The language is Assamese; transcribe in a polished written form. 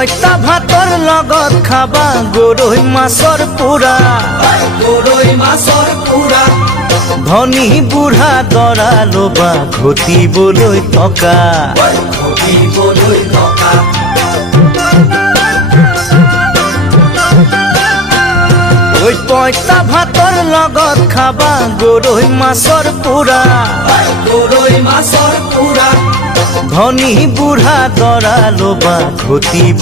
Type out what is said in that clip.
পইতা ভাতৰ লগত খাবা গৰৈ মাছৰ পোৰা ধনী বুঢ়া দৰা লবা ঘটিবলৈ টকা ওই পইতা ভাতৰ লগত খাবা গৰৈ মাছৰ পোৰা ধনী বুঢ়া দৰা লবা ঘটিবলৈ